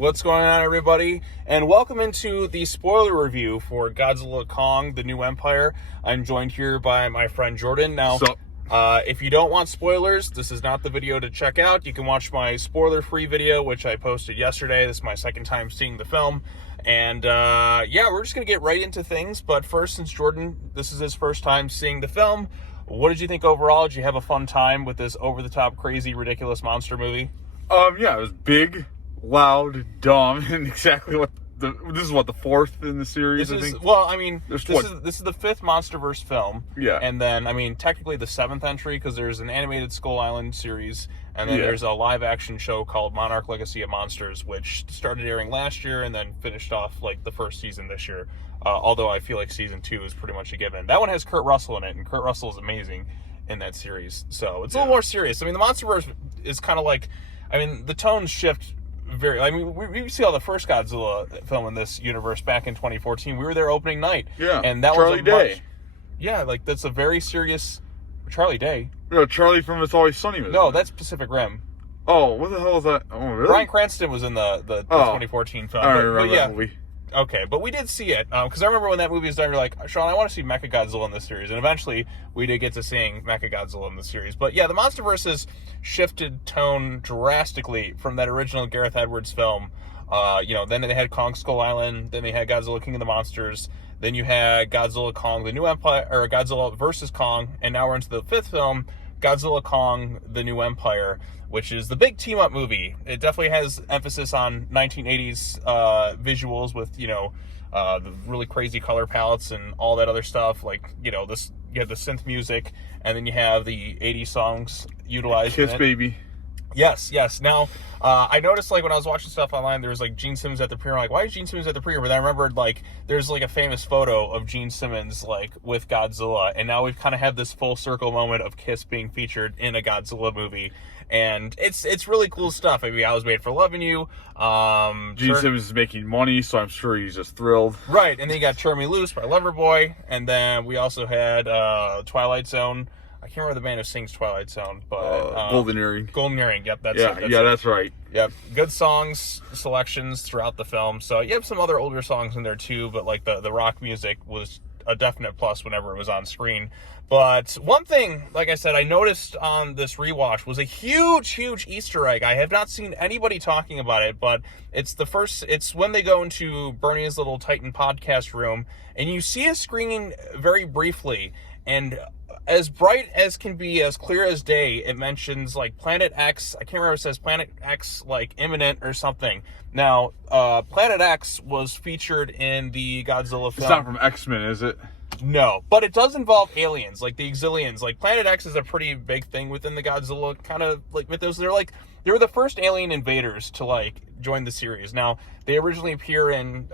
What's going on, everybody? And welcome into the spoiler review for Godzilla Kong, The New Empire. I'm joined here by my friend Jordan. Now, if you don't want spoilers, this is not the video to check out. You can watch my spoiler-free video, which I posted yesterday. This is my second time seeing the film. And, yeah, we're just going to get right into things. But first, since Jordan, this is his first time seeing the film, what did you think overall? Did you have a fun time with this over-the-top, crazy, ridiculous monster movie? Yeah, it was big, loud, dumb, and exactly what this is the fourth in the series, I think. Well, I mean, this is the fifth MonsterVerse film. Yeah. And then, I mean, technically the seventh entry, because there's an animated Skull Island series, and then there's a live-action show called Monarch Legacy of Monsters, which started airing last year and then finished off, like, the first season this year. Although I feel like season 2 is pretty much a given. That one has Kurt Russell in it, and Kurt Russell is amazing in that series. So it's a little more serious. I mean, the MonsterVerse is kind of like, I mean, the tones shift very. I mean, we see all the first Godzilla film in this universe back in 2014. We were there opening night. Yeah, and that Charlie was Day. Yeah, like that's a very serious Charlie Day. No, Charlie from It's Always Sunny. No, that's Pacific Rim. Oh, what the hell is that? Oh, really? Bryan Cranston was in the 2014 film. I remember that movie. Okay, but we did see it, because I remember when that movie was done, you're like, Sean, I want to see Mechagodzilla in this series, and eventually we did get to seeing Mechagodzilla in the series. But yeah, the MonsterVerse has shifted tone drastically from that original Gareth Edwards film. Then they had Kong Skull Island, then they had Godzilla King of the Monsters, then you had Godzilla Kong, The New Empire, or Godzilla versus Kong, and now we're into the fifth film, Godzilla Kong, The New Empire, which is the big team-up movie. It definitely has emphasis on 1980s visuals with, the really crazy color palettes and all that other stuff. Like, you have the synth music, and then you have the 80s songs utilized Kiss in it. Baby. Yes. Now, I noticed, like, when I was watching stuff online, there was, like, Gene Simmons at the premiere. I'm like, why is Gene Simmons at the premiere? But I remembered, like, there's, like, a famous photo of Gene Simmons, like, with Godzilla. And now we've kind of had this full circle moment of Kiss being featured in a Godzilla movie. And it's really cool stuff. I mean, I Was Made for Loving You. Gene Simmons is making money, so I'm sure he's just thrilled. Right. And then you got Turn Me Loose by Loverboy. And then we also had Twilight Zone. I can't remember the band who sings Twilight Zone, but Golden Earring. Golden Earring, yep, that's it. That's right. Yep, good songs, selections throughout the film. So you have some other older songs in there too, but like the rock music was a definite plus whenever it was on screen. But one thing, like I said, I noticed on this rewatch was a huge Easter egg. I have not seen anybody talking about it, but it's when they go into Bernie's little Titan podcast room, and you see a screen very briefly, and as bright as can be, as clear as day, it mentions, like, Planet X. I can't remember if it says Planet X, like, imminent or something. Now, Planet X was featured in the Godzilla film. It's not from X-Men, is it? No, but it does involve aliens, like the Exilians. Like, Planet X is a pretty big thing within the Godzilla kind of, like, mythos. They were the first alien invaders to, like, join the series. Now, they originally appear in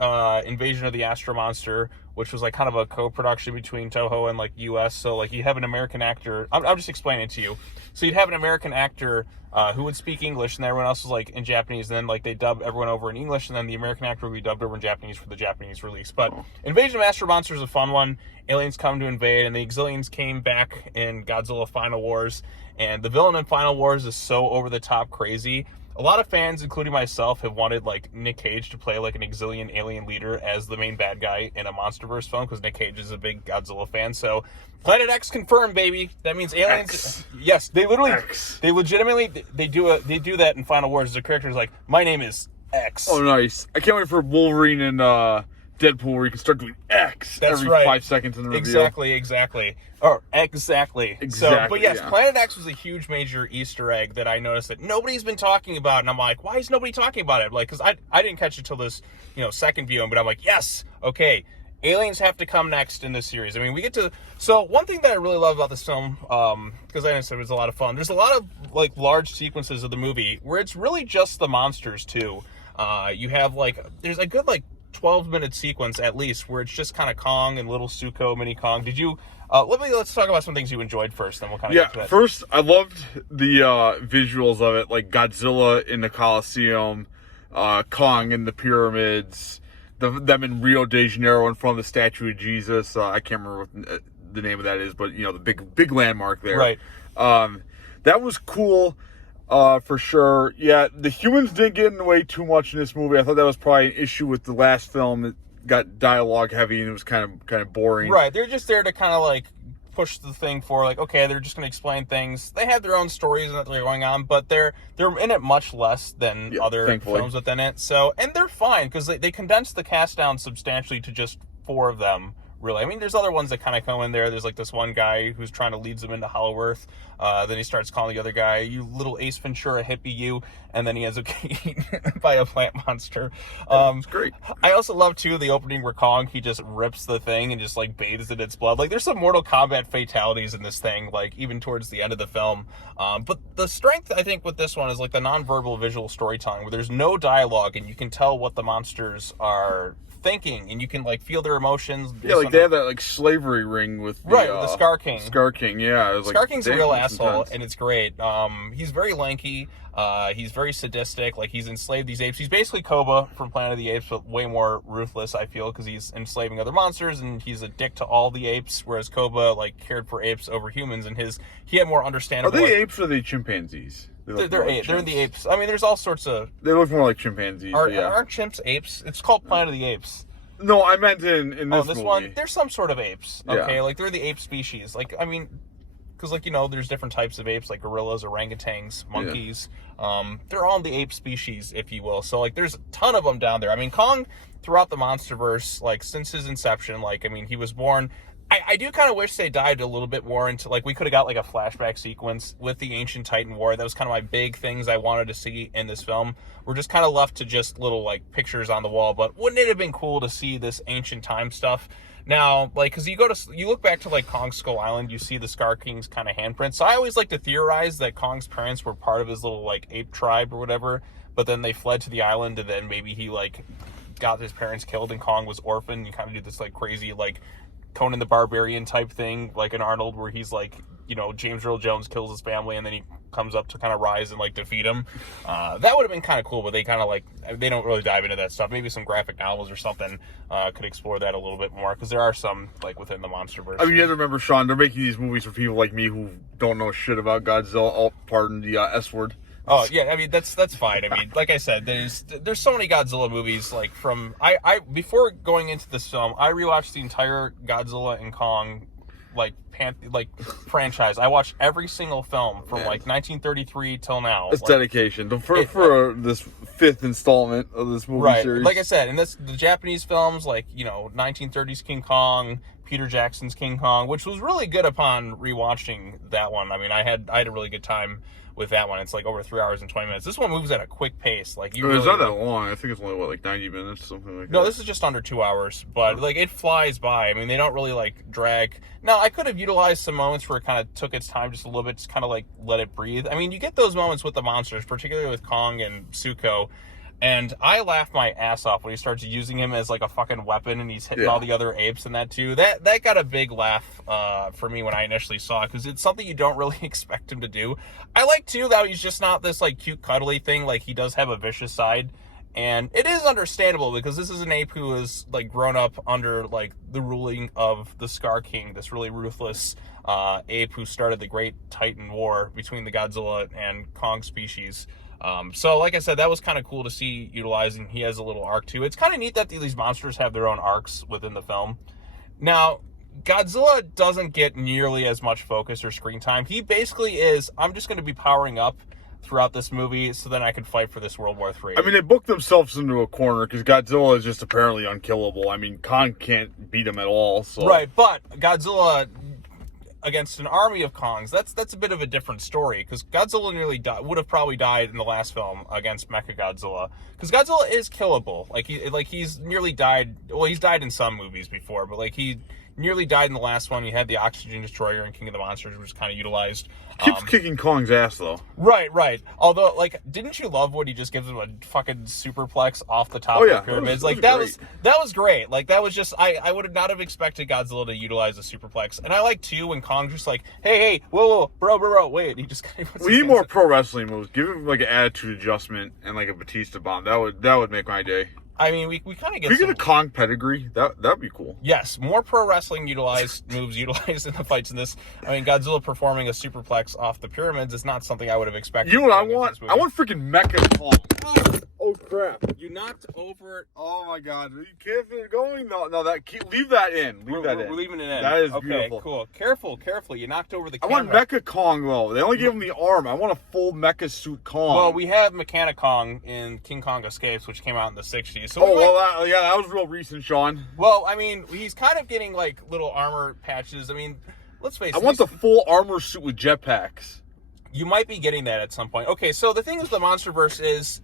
Invasion of the Astro Monster, which was, like, kind of a co-production between Toho and, like, U.S. So, like, you have an American actor. I'm just explaining it to you. So you'd have an American actor who would speak English, and everyone else was, like, in Japanese. And then, like, they dub everyone over in English, and then the American actor would be dubbed over in Japanese for the Japanese release. But Invasion of Astro Monster is a fun one. Aliens come to invade, and the Exilians came back in Godzilla Final Wars. And the villain in Final Wars is so over-the-top crazy. A lot of fans, including myself, have wanted, like, Nick Cage to play, like, an Exilian alien leader as the main bad guy in a MonsterVerse film, because Nick Cage is a big Godzilla fan. So, Planet X confirmed, baby. That means aliens. X. Yes, they legitimately, they do that in Final Wars. The character's like, my name is X. Oh, nice. I can't wait for Wolverine and Deadpool, where you can start doing X every 5 seconds in the review. Exactly. So, but yes, Planet X was a huge major Easter egg that I noticed that nobody's been talking about, and I'm like, why is nobody talking about it? Like, because I didn't catch it till this, second viewing, but I'm like, yes, okay, aliens have to come next in this series. I mean, we get to, so one thing that I really love about this film, because I said it was a lot of fun, there's a lot of, like, large sequences of the movie where it's really just the monsters, too. You have, like, there's a good, like, 12-minute sequence at least where it's just kind of Kong and little Suko, mini Kong. Did you let's talk about some things you enjoyed first, then we'll kind of get to that. First, I loved the visuals of it, like Godzilla in the Coliseum, Kong in the pyramids, them in Rio de Janeiro in front of the statue of Jesus. I can't remember what the name of that is, but the big landmark there. Right. That was cool. For sure. Yeah, the humans didn't get in the way too much in this movie. I thought that was probably an issue with the last film. It got dialogue heavy and it was kind of boring. Right. They're just there to kind of like push the thing for like, okay, they're just going to explain things. They have their own stories that they're going on, but they're in it much less than other thankfully. films within it. So, and they're fine because they condensed the cast down substantially to just 4 of them. Really, I mean, there's other ones that kind of come in there. There's like this one guy who's trying to lead them into Hollow Earth. Then he starts calling the other guy, "You little Ace Ventura hippie, you!" And then he ends up getting eaten by a plant monster. It's great. I also love too the opening where Kong, he just rips the thing and just like bathes in its blood. Like there's some Mortal Kombat fatalities in this thing, like even towards the end of the film. But the strength I think with this one is like the nonverbal visual storytelling, where there's no dialogue and you can tell what the monsters are thinking, and you can like feel their emotions. Yeah, like they have that like slavery ring with the Scar King. Scar King, yeah. Scar King's a real asshole, and it's great. He's very lanky. He's very sadistic. Like he's enslaved these apes. He's basically Koba from Planet of the Apes, but way more ruthless. I feel because he's enslaving other monsters, and he's a dick to all the apes. Whereas Koba like cared for apes over humans, and he had more understandable. Are they apes or are they chimpanzees? They're apes. They're the apes. I mean, there's all sorts of. They look more like chimpanzees. Aren't chimps apes? It's called Planet of the Apes. No, I meant in this movie. One. There's some sort of apes. Okay, Yeah. like they're the ape species. Like I mean, because like there's different types of apes, like gorillas, orangutans, monkeys. Yeah. They're all the ape species, if you will. So like, there's a ton of them down there. I mean, Kong throughout the MonsterVerse, like since his inception, like I mean, he was born. I do kind of wish they dived a little bit more into, like, we could have got, like, a flashback sequence with the Ancient Titan War. That was kind of my big things I wanted to see in this film. We're just kind of left to just little, like, pictures on the wall. But wouldn't it have been cool to see this ancient time stuff? Now, like, because you look back to, like, Kong Skull Island, you see the Scar King's kind of handprint. So I always like to theorize that Kong's parents were part of his little, like, ape tribe or whatever. But then they fled to the island, and then maybe he, like, got his parents killed, and Kong was orphaned. You kind of do this, like, crazy, like, Conan the Barbarian type thing, like an Arnold, where he's like, James Earl Jones kills his family and then he comes up to kind of rise and like defeat him. That would have been kind of cool, but they kind of like, they don't really dive into that stuff. Maybe some graphic novels or something could explore that a little bit more, because there are some like within the MonsterVerse. I mean, you have to remember, Sean, they're making these movies for people like me who don't know shit about Godzilla. Oh, pardon the S word. Oh yeah, I mean that's fine. I mean, like I said, there's so many Godzilla movies. Like I before going into this film, I rewatched the entire Godzilla and Kong franchise. I watched every single film from like 1933 till now. It's dedication for this 5th installment of this movie series. Like I said, and the Japanese films, like 1930s King Kong, Peter Jackson's King Kong, which was really good upon rewatching that one. I mean, I had a really good time with that one. It's like over 3 hours and 20 minutes. This one moves at a quick pace. Like it's not that long. I think it's only like 90 minutes, something like that. No, this is just under 2 hours, but like it flies by. I mean, they don't really like drag. Now, I could have utilized some moments where it kind of took its time just a little bit, just kind of like let it breathe. I mean, you get those moments with the monsters, particularly with Kong and Suko. And I laughed my ass off when he starts using him as like a fucking weapon, and he's hitting all the other apes and that too. That got a big laugh for me when I initially saw it, because it's something you don't really expect him to do. I like too that he's just not this like cute cuddly thing. Like he does have a vicious side, and it is understandable because this is an ape who is like grown up under like the ruling of the Scar King, this really ruthless ape who started the Great Titan War between the Godzilla and Kong species. So like I said, that was kind of cool to see utilizing. He has a little arc too. It's kind of neat that these monsters have their own arcs within the film. Now, Godzilla doesn't get nearly as much focus or screen time. He basically is, I'm just going to be powering up throughout this movie so then I can fight for this World War III. I mean, they booked themselves into a corner because Godzilla is just apparently unkillable. I mean, Kong can't beat him at all. So. Right, but Godzilla against an army of Kongs, that's a bit of a different story, because Godzilla nearly would have probably died in the last film against Mechagodzilla, because Godzilla is killable. He's nearly died. Well, he's died in some movies before, but like he nearly died in the last one. He had the Oxygen Destroyer in King of the Monsters, which is kind of utilized. Keeps kicking Kong's ass, though. Right. Although, like, didn't you love when he just gives him a fucking superplex off the top of the pyramids? That was great. Like, that was just, I would not have expected Godzilla to utilize a superplex. And I like, too, when Kong's just like, hey, whoa, bro, wait. He just kind of... We need more pro wrestling moves. Give him, like, an attitude adjustment and, like, a Batista bomb. That would make my day. I mean, we kind of get Speaking of Kong pedigree, that'd be cool. Yes, more pro wrestling moves utilized in the fights in this. I mean, Godzilla performing a superplex off the pyramids is not something I would have expected. You know what I want? I want freaking Mecha Kong. Oh crap! You knocked over. Oh my god! Are you kidding? Going? No, leave that in. Leave that in. We're leaving it in. That is okay, beautiful. Cool. Careful. You knocked over the camera. I want Mecha Kong though. They only gave him the arm. I want a full Mecha suit Kong. Well, we have Mechanic Kong in King Kong Escapes, which came out in the '60s. So that was real recent, Sean. Well, I mean, he's kind of getting like little armor patches. I mean, let's face it. I want the full armor suit with jetpacks. You might be getting that at some point. Okay, so the thing with the MonsterVerse is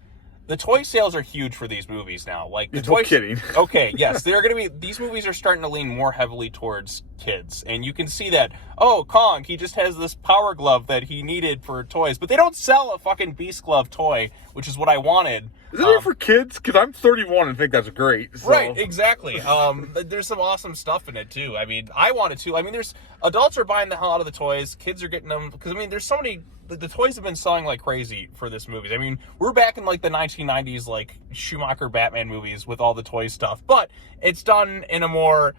the toy sales are huge for these movies now. Like the no kidding. Okay, yes, they're going to be. These movies are starting to lean more heavily towards kids, and you can see that. Oh, Kong, he just has this power glove that he needed for toys, but they don't sell a fucking Beast Glove toy, which is what I wanted. Is it even for kids? Because I'm 31 and think that's great. So. Right, exactly. There's some awesome stuff in it too. I mean, I wanted to. I mean, there's adults are buying the hell out of the toys. Kids are getting them because I mean, there's so many. The toys have been selling like crazy for this movie. I mean, we're back in like the 1990s, like Schumacher Batman movies with all the toy stuff, but it's done in a more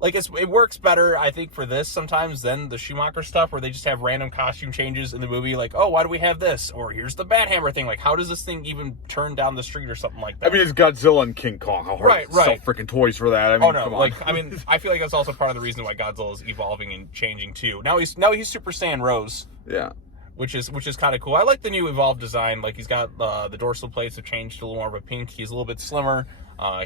like it works better, I think, for this sometimes than the Schumacher stuff where they just have random costume changes in the movie. Like, oh, why do we have this? Or here's the Bat Hammer thing. Like, how does this thing even turn down the street or something like that? I mean, it's Godzilla and King Kong. How hard to sell freaking toys for that? I mean, come on. I mean, I feel like that's also part of the reason why Godzilla is evolving and changing too. Now he's Super Saiyan Rose. Yeah. Which is kind of cool. I like the new evolved design. Like he's got the dorsal plates have changed to a little more of a pink. He's a little bit slimmer.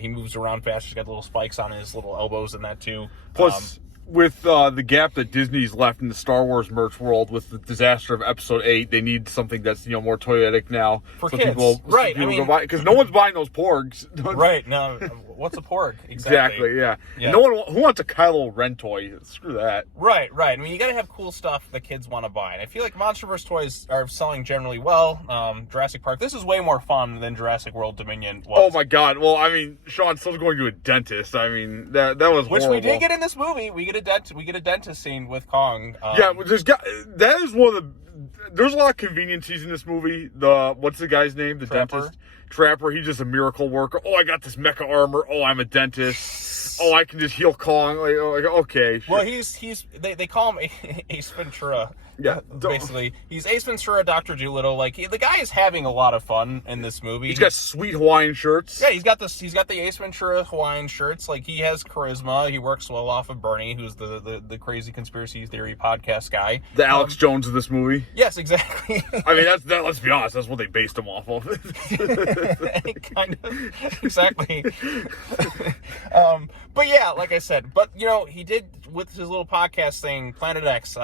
He moves around faster. He's got little spikes on his little elbows and that too. Plus, with the gap that Disney's left in the Star Wars merch world with the disaster of Episode 8, they need something that's more toyetic now for kids. Right? I mean, because no one's buying those porgs. Right? No. What's a porg? Exactly. Yeah. No one who wants a Kylo Ren toy. Screw that. Right. I mean, you got to have cool stuff that kids want to buy, and I feel like MonsterVerse toys are selling generally well. Jurassic Park. This is way more fun than Jurassic World Dominion was. Oh my God. Well, I mean, Sean's still going to a dentist. I mean, that was which horrible. we did get in this movie. We get a dentist scene with Kong. That is one of the. There's a lot of conveniences in this movie. What's the guy's name? The dentist. Trapper. He's just a miracle worker. Oh, I got this mecha armor. Oh, I'm a dentist. Oh, I can just heal Kong. Like okay. Sure. Well, they call him Ace Ventura. Yeah, basically, he's Ace Ventura, Dr. Dolittle. Like the guy is having a lot of fun in this movie. He's got sweet Hawaiian shirts. Yeah, he's got the Ace Ventura Hawaiian shirts. Like he has charisma. He works well off of Bernie, who's the crazy conspiracy theory podcast guy. The Alex Jones of this movie. Yes, exactly. I mean, let's be honest. That's what they based him off of. Kind of, exactly. But yeah, like I said, he did with his little podcast thing, Planet X.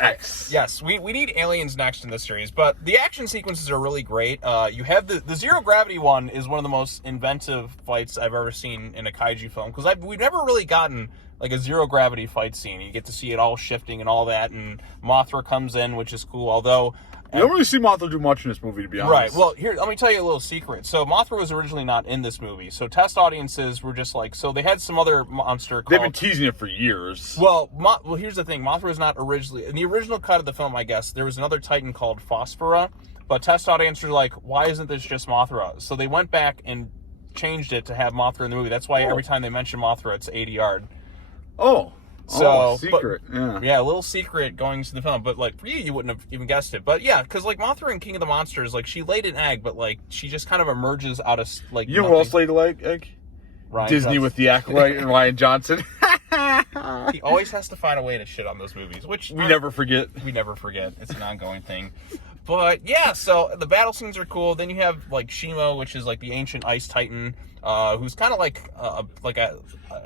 X. Yes, we need aliens next in this series, but the action sequences are really great. You have the zero gravity one is one of the most inventive fights I've ever seen in a kaiju film because we've never really gotten like a zero gravity fight scene. You get to see it all shifting and all that, and Mothra comes in, which is cool. Although you don't really see Mothra do much in this movie, to be honest. Right. Well, here, let me tell you a little secret. So Mothra was originally not in this movie. So test audiences were just like, so they had some other monster called... They've been teasing it for years. Well, here's the thing. Mothra was not originally... In the original cut of the film, I guess, there was another Titan called Phosphora. But test audiences were like, why isn't this just Mothra? So they went back and changed it to have Mothra in the movie. That's why every time they mention Mothra, it's 80 yard. Oh. So, secret. Yeah, a little secret going into the film. But, like, for you wouldn't have even guessed it. But, yeah, because, like, Mothra in King of the Monsters, like, she laid an egg, but, like, she just kind of emerges out of, like, you know who else laid an egg? Ryan Disney Johnson. With the Acolyte and Ryan Johnson. He always has to find a way to shit on those movies, which... We never forget. It's an ongoing thing. But, yeah, so the battle scenes are cool. Then you have, like, Shimo, which is, like, the ancient ice titan, who's kind of like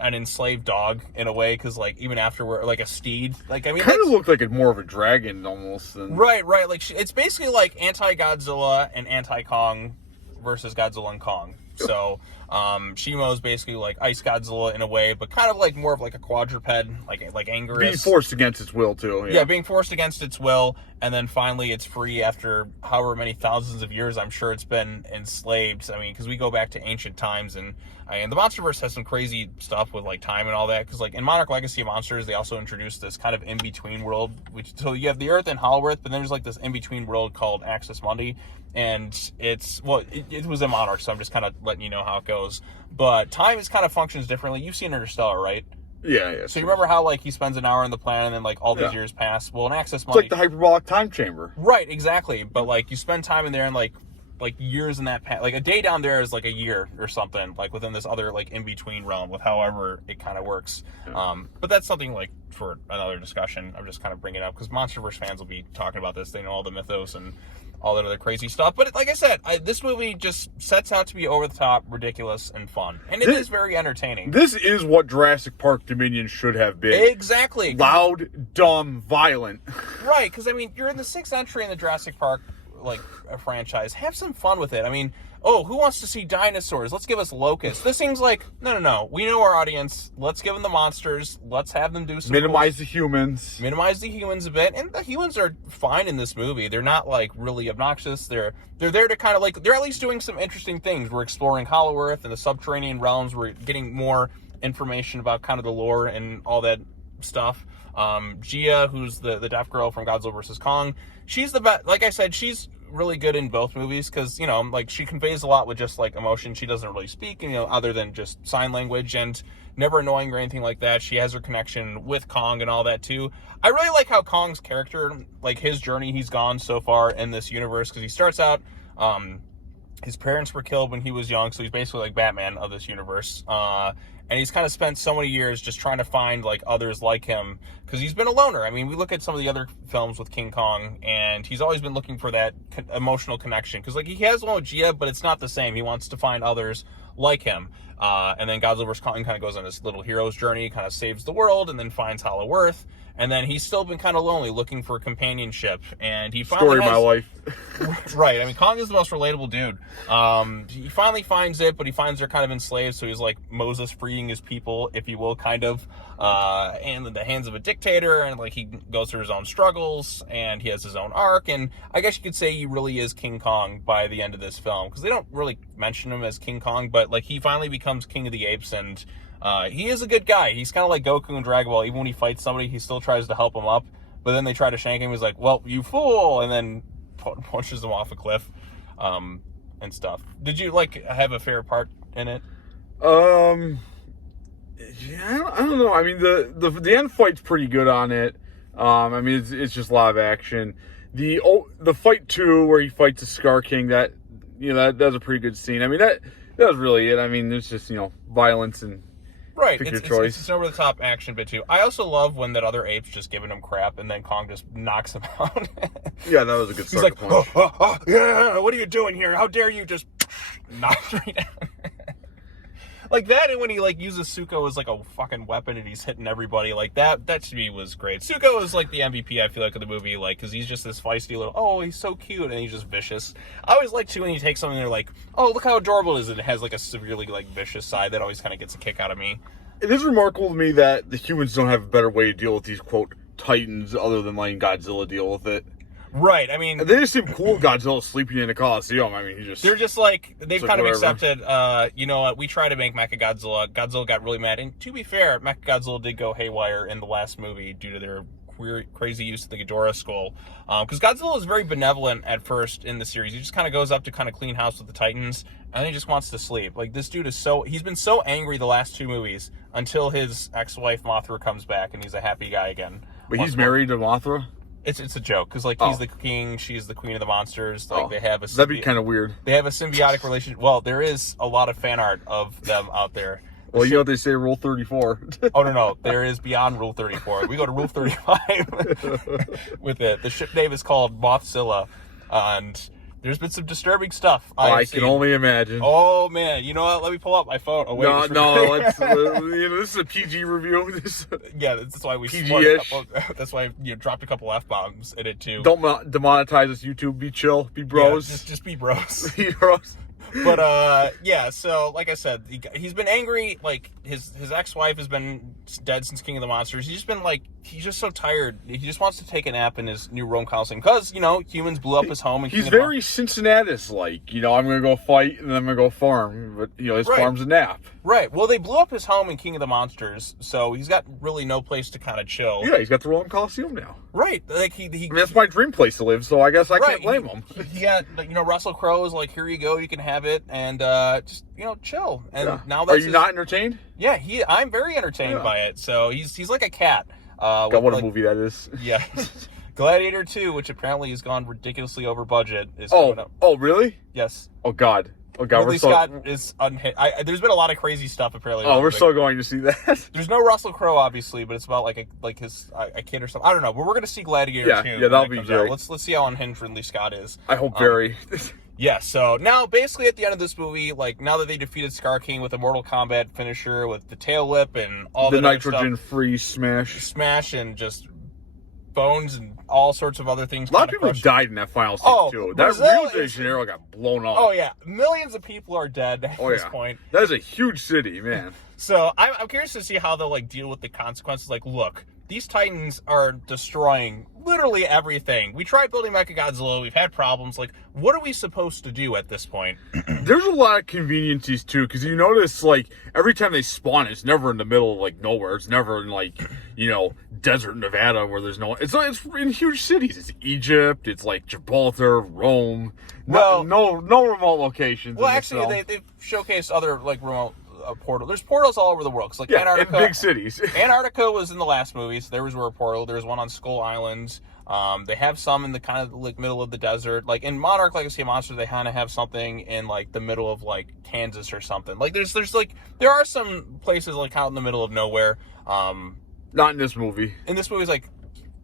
an enslaved dog in a way, because, like, even afterward, like a steed. Like, I mean, kind of looked like more of a dragon almost. Than... Right. Like, it's basically like anti-Godzilla and anti-Kong versus Godzilla and Kong. So, Shimo is basically like Ice Godzilla in a way, but kind of like more of like a quadruped, like Anguirus. Being forced against its will, too. Yeah, being forced against its will, and then finally it's free after however many thousands of years I'm sure it's been enslaved. I mean, because we go back to ancient times, and the MonsterVerse has some crazy stuff with like time and all that. Because like in Monarch Legacy of Monsters, they also introduced this kind of in between world, so you have the Earth and Hollow Earth, but then there's like this in between world called Axis Mundi, and it was in Monarch, so I'm just kind of letting you know how it goes. But time is kind of functions differently. You've seen Interstellar, right? Yeah. So you remember how like he spends an hour on the planet and then like all these years pass? Well, in Axis It's Mundi, like the hyperbolic time chamber. right? Exactly. But like you spend time in there and like years in that like a day down there is like a year or something, like within this other like in between realm with however it kind of works. But that's something like for another discussion. I'm just kind of bringing it up because MonsterVerse fans will be talking about this. They know all the mythos and all that other crazy stuff. But like I said, this movie just sets out to be over the top, ridiculous, and fun. And it is very entertaining. This is what Jurassic Park Dominion should have been. Exactly. Loud, dumb, violent. Right, because I mean, you're in the 6th entry in the Jurassic Park like a franchise. Have some fun with it. I mean, who wants to see dinosaurs? Let's give us locusts. This seems like no. We know our audience. Let's give them the monsters. Let's have them do some Minimize the humans. Minimize the humans a bit, and the humans are fine in this movie. They're not like really obnoxious. They're there to kind of like, they're at least doing some interesting things. We're exploring Hollow Earth and the subterranean realms. We're getting more information about kind of the lore and all that stuff. Gia, who's the deaf girl from Godzilla vs. Kong, she's the best. Like I said, she's really good in both movies because, you know, like she conveys a lot with just like emotion. She doesn't really speak, you know, other than just sign language, and never annoying or anything like that. She has her connection with Kong and all that too. I really like how Kong's character, like his journey he's gone so far in this universe, because he starts out, his parents were killed when he was young, so he's basically like Batman of this universe. And he's kind of spent so many years just trying to find like others like him, because he's been a loner. I mean, we look at some of the other films with King Kong, and he's always been looking for that emotional connection, because like he has one with Gia, but it's not the same. He wants to find others like him. And then Godzilla vs. Kong kind of goes on this little hero's journey, kind of saves the world, and then finds Hollow Earth. And then he's still been kind of lonely, looking for companionship. And he finally Story of my life. Right. I mean, Kong is the most relatable dude. He finally finds it, but he finds they're kind of enslaved. So he's like Moses freeing his people, if you will, kind of, in the hands of a dictator. And like he goes through his own struggles, and he has his own arc. And I guess you could say he really is King Kong by the end of this film, because they don't really mention him as King Kong, but like he finally becomes King of the Apes, and he is a good guy. He's kind of like Goku and Dragon Ball. Even when he fights somebody, he still tries to help him up. But then they try to shank him. He's like, well, you fool. And then punches him off a cliff and stuff. Did you, like, have a favorite part in it? Yeah, I don't know. I mean, the end fight's pretty good on it. I mean, it's just a lot of action. The fight 2 where he fights the Scar King, that was a pretty good scene. I mean, that was really it. I mean, it's just, violence and right. Pick your choice. It's an over-the-top action bit, too. I also love when that other ape's just giving him crap, and then Kong just knocks him out. Yeah, that was a good start. He's like, yeah, what are you doing here? How dare you just knock me down? Like that, and when he like uses Suko as like a fucking weapon and he's hitting everybody, like that to me was great. Suko is like the MVP, I feel like, of the movie, like, because he's just this feisty little, he's so cute, and he's just vicious. I always like too when you take something and they're like, look how adorable it is, and it has like a severely like vicious side. That always kind of gets a kick out of me. It is remarkable to me that the humans don't have a better way to deal with these quote titans other than letting Godzilla deal with it. Right, I mean, they just seem cool. Godzilla sleeping in a Coliseum. I mean, they're just like, they've kind of whatever. accepted, you know what, we tried to make Mechagodzilla. Godzilla got really mad, and to be fair, Mechagodzilla did go haywire in the last movie due to their crazy use of the Ghidorah skull. Because Godzilla is very benevolent at first in the series. He just kind of goes up to kind of clean house with the Titans, and then he just wants to sleep. Like, this dude is he's been so angry the last 2 movies until his ex-wife Mothra comes back, and he's a happy guy again. But he's married to Mothra? It's a joke, because like he's the king, she's the queen of the monsters. Like they have that'd be kind of weird. They have a symbiotic relationship. Well, there is a lot of fan art of them out there. Well, you know what they say, Rule 34. Oh, no. There is beyond Rule 34. We go to Rule 35 with it. The ship name is called Mothzilla, and there's been some disturbing stuff. I can only imagine. Oh, man. You know what? Let me pull up my phone. Oh, wait. No. This is a PG review. Yeah, that's why we PG-ish. That's why you dropped a couple F-bombs in it, too. Don't demonetize us, YouTube. Be chill. Be bros. Yeah, just be bros. Be bros. But yeah, so like I said, he's been angry. Like his ex-wife has been dead since King of the Monsters. He's just been like, he's just so tired. He just wants to take a nap in his new Rome Coliseum because humans blew up his home. And He's very Cincinnatus-like. I'm gonna go fight and then I'm gonna go farm. But his farm's a nap. Right. Well, they blew up his home in King of the Monsters, so he's got really no place to kind of chill. Yeah, he's got the Rome Coliseum now. Right. Like that's my dream place to live. So I guess I can't blame him. He got Russell Crowe's like, here you go, you can have it, and just chill. And now that's Are you not entertained? Yeah, I'm very entertained by it. So he's like a cat. God, what a movie that is. Yeah. Gladiator 2, which apparently has gone ridiculously over budget, is coming up. Oh, really? Yes. Oh, God. Ridley Scott is unhit. There's been a lot of crazy stuff apparently. Oh, we're so going to see that. There's no Russell Crowe, obviously, but it's about like his a kid or something. I don't know, but we're gonna see Gladiator 2. Yeah, that'll be great. Let's see how unhinged Ridley Scott is. I hope very. Yeah. So now, basically, at the end of this movie, like now that they defeated Scar King with a Mortal Kombat finisher with the tail whip and all the nitrogen-free smash, and just bones and all sorts of other things. A lot of people died in that final scene too. That Rio de Janeiro got blown up. Oh yeah, millions of people are dead at this point. That is a huge city, man. So I'm curious to see how they'll deal with the consequences. Like, look, these Titans are destroying literally everything. We tried building Mechagodzilla. We've had problems. Like, what are we supposed to do at this point? There's a lot of conveniences too, because you notice like every time they spawn, it's never in the middle of like nowhere. It's never in like desert Nevada where there's no. It's in huge cities. It's Egypt. It's like Gibraltar, Rome. No remote locations. Well, actually, they've showcased other like remote. Portal. There's portals all over the world. Like Antarctica, in big cities. Antarctica was in the last movie, so there was a portal. There's one on Skull Island. They have some in the kind of like middle of the desert. Like in Monarch Legacy of Monsters, they kind of have something in like the middle of like Kansas or something. Like there's like there are some places like out in the middle of nowhere. Not in this movie. In this movie, it's like.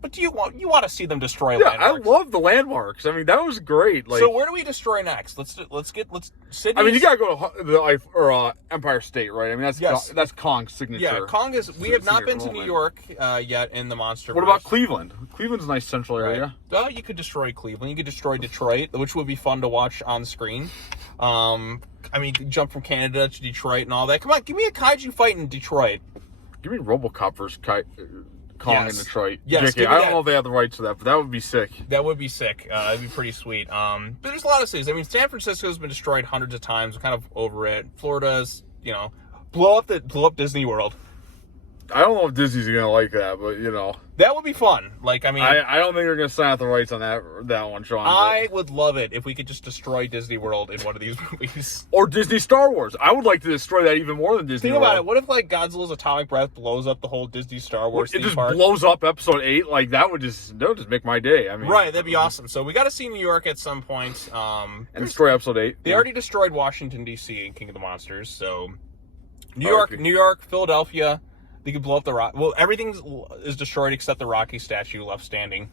But you want to see them destroy landmarks? I love the landmarks. I mean, that was great. Like, so where do we destroy next? Let's cities. I mean, you gotta go to the Empire State, right? I mean, that's Kong's signature. Yeah, Kong is. We have not been to New York yet in the MonsterVerse. What about Cleveland? Cleveland's a nice central area. Right. You could destroy Cleveland. You could destroy Detroit, which would be fun to watch on screen. I mean, jump from Canada to Detroit and all that. Come on, give me a kaiju fight in Detroit. Give me RoboCop versus Kong in Detroit. Yes, JK, I don't know if they have the rights to that, but that would be sick. That would be sick. That'd be pretty sweet. But there's a lot of cities. I mean, San Francisco's been destroyed hundreds of times. We're kind of over it. Florida's, blow up Disney World. I don't know if Disney's gonna like that, but that would be fun. Like, I mean, I don't think they're gonna sign out the rights on that one, Sean. I would love it if we could just destroy Disney World in one of these movies, or Disney Star Wars. I would like to destroy that even more than Disney. Think about it. What if like Godzilla's atomic breath blows up the whole Disney Star Wars? It just blows up Episode 8. Like that would just make my day. I mean, right? That'd be awesome. So we got to see New York at some point. And destroy Episode 8. They already destroyed Washington D.C. in King of the Monsters. So New York, Philadelphia. They could blow up the rock. Well, everything is destroyed except the Rocky statue left standing.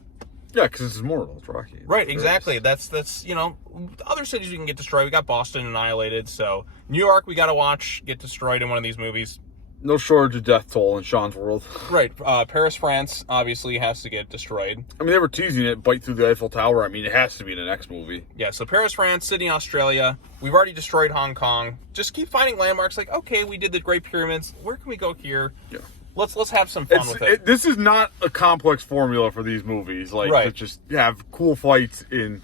Yeah, because it's immortal. It's Rocky. Right, exactly. That's other cities we can get destroyed. We got Boston annihilated. So New York, we got to get destroyed in one of these movies. No shortage of death toll in Sean's world. Right. Paris, France, obviously has to get destroyed. I mean, they were teasing it, bite through the Eiffel Tower. I mean, it has to be in the next movie. Yeah, so Paris, France, Sydney, Australia. We've already destroyed Hong Kong. Just keep finding landmarks like, okay, we did the Great Pyramids. Where can we go here? Yeah. Let's have some fun with it. This is not a complex formula for these movies. Like, to just have cool fights in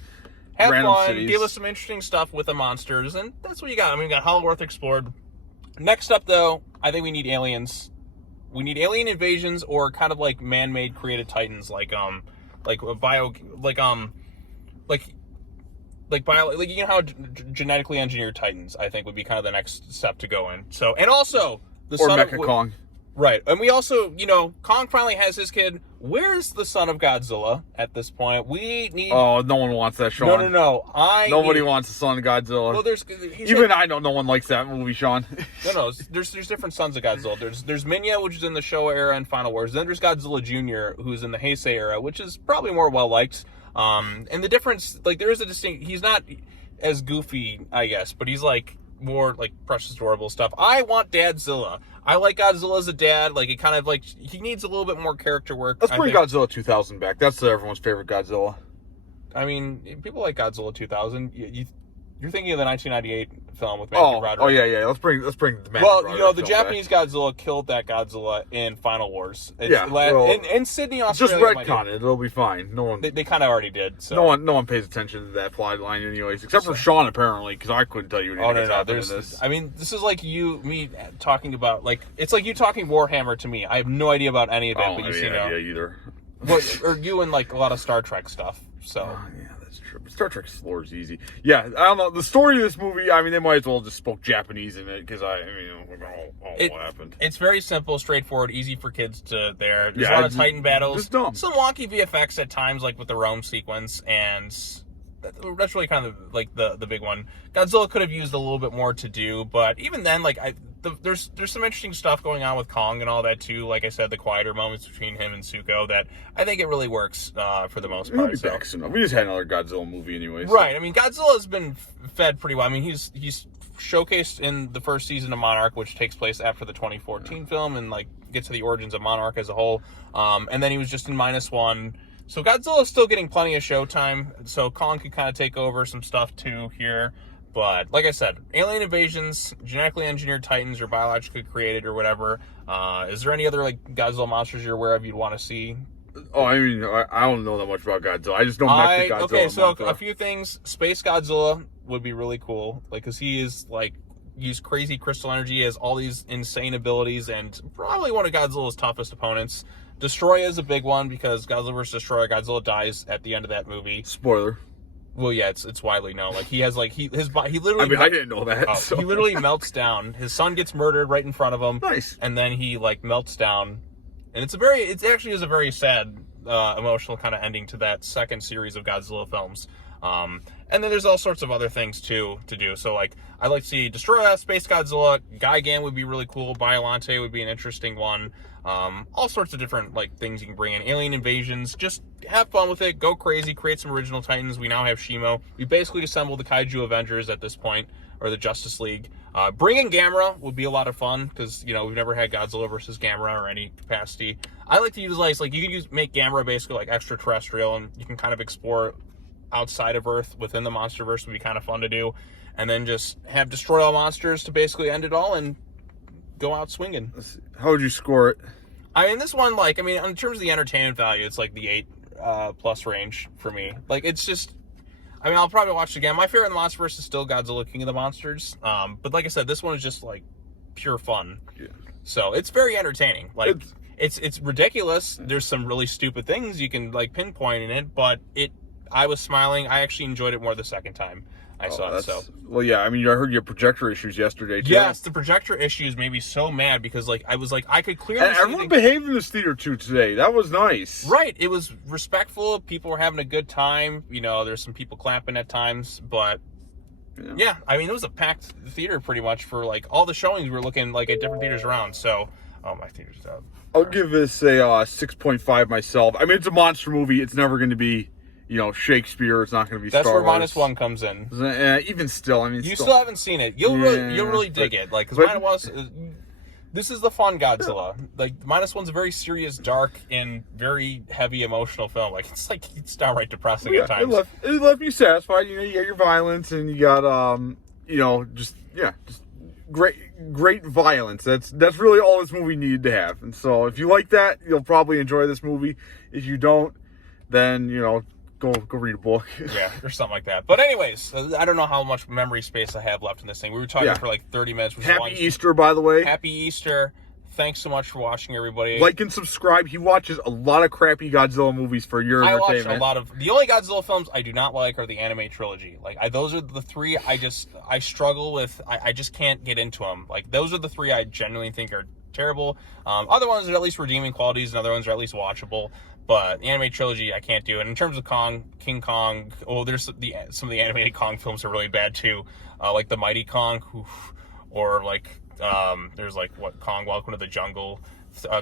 random cities. Give us some interesting stuff with the monsters, and that's what you got. I mean, we got Hollow Earth explored. Next up, though, I think we need aliens. We need alien invasions or kind of like man-made created titans, like how genetically engineered titans, I think, would be kind of the next step to go in. So, and also Kong. Right. And we also, Kong finally has his kid. Where's the son of Godzilla at this point? We need... Oh, no one wants that, Sean. No. Nobody wants the son of Godzilla. Well, I know no one likes that movie, Sean. No. There's different sons of Godzilla. There's Minya, which is in the Showa era and Final Wars. Then there's Godzilla Jr., who's in the Heisei era, which is probably more well-liked. And the difference, like, there is a distinct... He's not as goofy, I guess, but he's, like, more, like, precious, adorable stuff. I want Dadzilla. I like Godzilla as a dad. Like, it kind of, like, he needs a little bit more character work. Let's bring Godzilla 2000 back. That's everyone's favorite Godzilla. I mean, people like Godzilla 2000. You're thinking of the 1998 film with Matthew Broderick. Oh yeah. Let's bring the Matthew Well, Broderick the film Japanese back. Godzilla killed that Godzilla in Final Wars. In Sydney, Just Australia. retcon it. It'll be fine. No one. They kind of already did. So. No one pays attention to that plot line anyways, except for Sean apparently, because I couldn't tell you anything. This. I mean, this is like me talking about it's like you talking Warhammer to me. I have no idea about any of it, but you see idea either. Or you and like a lot of Star Trek stuff. So. Yeah, that's true. Star Trek lore is easy. Yeah, I don't know. The story of this movie, I mean, they might as well just spoke Japanese in it, because what happened. It's very simple, straightforward, easy for kids to there. There's a lot of Titan battles. Just dumb. Some wonky VFX at times, like with the Rome sequence, and that's really kind of like the big one. Godzilla could have used a little bit more to do, but even then, like there's some interesting stuff going on with Kong and all that too. Like I said, the quieter moments between him and Zuko, that I think it really works for the most part. We just had another Godzilla movie anyways. Right. I mean, Godzilla's been fed pretty well. I mean, he's showcased in the first season of Monarch, which takes place after the 2014 film, and like gets to the origins of Monarch as a whole. And then he was just in -1. So Godzilla's still getting plenty of showtime. So Kong could kind of take over some stuff too here. But like I said, alien invasions, genetically engineered titans, or biologically created, or whatever. Is there any other like Godzilla monsters you're aware of you'd want to see? Oh, I mean, I don't know that much about Godzilla. I just know Mecha Godzilla. Okay, so a few things. Space Godzilla would be really cool, like, because he is like use crazy crystal energy, has all these insane abilities, and probably one of Godzilla's toughest opponents. Destroyer is a big one because Godzilla vs. Destroyer, Godzilla dies at the end of that movie. Spoiler. Well, yeah, it's widely known. Like he has like he literally. I mean, I didn't know that. So. He literally melts down. His son gets murdered right in front of him. Nice. And then he like melts down, and it actually is a very sad, emotional kind of ending to that second series of Godzilla films. And then there's all sorts of other things too to do. So like I'd like to see Destroyer, Space Godzilla, Gigan would be really cool. Biollante would be an interesting one. All sorts of different like things you can bring in. Alien invasions, just have fun with it, go crazy, create some original Titans. We now have Shimo. We basically assembled the Kaiju Avengers at this point, or the Justice League. Bring in Gamera would be a lot of fun because we've never had Godzilla versus Gamera or any capacity. I like to utilize like you can make Gamera basically like extraterrestrial, and you can kind of explore outside of Earth within the MonsterVerse would be kind of fun to do, and then just have destroy all monsters to basically end it all and go out swinging. How would you score it? I mean, this one, like, in terms of the entertainment value, it's like the 8 plus range for me. Like, it's just, I'll probably watch it again. My favorite in the MonsterVerse is still Godzilla King of the Monsters. But like I said, this one is just like pure fun. Yeah. So it's very entertaining. Like, it's ridiculous. There's some really stupid things you can like pinpoint in it, but I was smiling. I actually enjoyed it more the second time I saw it. So, well, yeah. I mean, I heard you had projector issues yesterday too. Yes, the projector issues made me so mad because, like, I was like, I could clearly. And everyone behaved in this theater too today. That was nice. Right. It was respectful. People were having a good time. There's some people clapping at times, but yeah. I mean, it was a packed theater pretty much for like all the showings. We were looking like at different theaters around. So, my theater's up. I'll give this a 6.5 myself. I mean, it's a monster movie. It's never going to be. Shakespeare. It's not going to be. That's Star where Wars. -1 comes in. Even still, I mean, you still haven't seen it. You'll really dig it. Like, because -1, this is the fun Godzilla. Like, -1's a very serious, dark, and very heavy emotional film. Like, it's downright depressing at times. It left me satisfied. You got your violence, and you got just great violence. That's really all this movie needed to have. And so, if you like that, you'll probably enjoy this movie. If you don't, then Go read a book. Yeah, or something like that. But anyways, I don't know how much memory space I have left in this thing. We were talking for like 30 minutes. Happy Easter, by the way. Happy Easter. Thanks so much for watching, everybody. Like and subscribe. He watches a lot of crappy Godzilla movies for your entertainment. I watch a lot of... The only Godzilla films I do not like are the anime trilogy. Like, those are the three I struggle with. I just can't get into them. Like, those are the three I genuinely think are terrible. Other ones are at least redeeming qualities, and other ones are at least watchable. But the anime trilogy, I can't do. And in terms of King Kong, there's some of the animated Kong films are really bad too. Like the Mighty Kong, or like there's like Kong Welcome to the Jungle.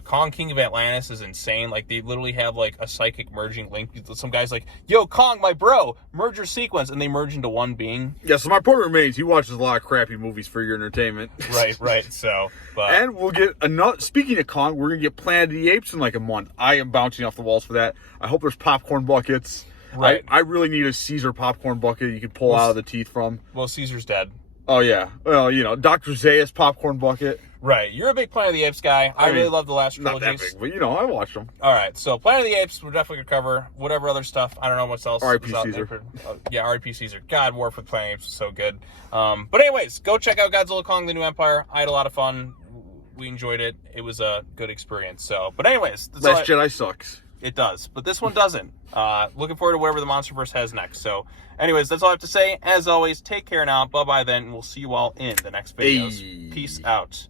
Kong King of Atlantis is insane. Like, they literally have like a psychic merging link. Some guy's like, "Yo, Kong, my bro, merge your sequence," and they merge into one being. Yeah, so my point remains, he watches a lot of crappy movies for your entertainment. Right. So, and we'll get another. Speaking of Kong, we're gonna get Planet of the Apes in like a month. I am bouncing off the walls for that. I hope there's popcorn buckets. Right. I really need a Caesar popcorn bucket you can pull out of the teeth from. Well, Caesar's dead. Oh, yeah. Well, you know, Dr. Zayas popcorn bucket. Right. You're a big Planet of the Apes guy. I really love the last trilogies. Not that big, but, you know, I watched them. All right. So Planet of the Apes, we're definitely going to cover. Whatever other stuff. I don't know what else. R.I.P. is out Caesar. there yeah, R.I.P. Caesar. God, War for the Planet of the Apes was so good. But anyways, go check out Godzilla Kong the New Empire. I had a lot of fun. We enjoyed it. It was a good experience. So, but anyways. Last Jedi sucks. It does, but this one doesn't. Looking forward to whatever the MonsterVerse has next. So, anyways, that's all I have to say. As always, take care now. Bye-bye then, and we'll see you all in the next videos. Hey. Peace out.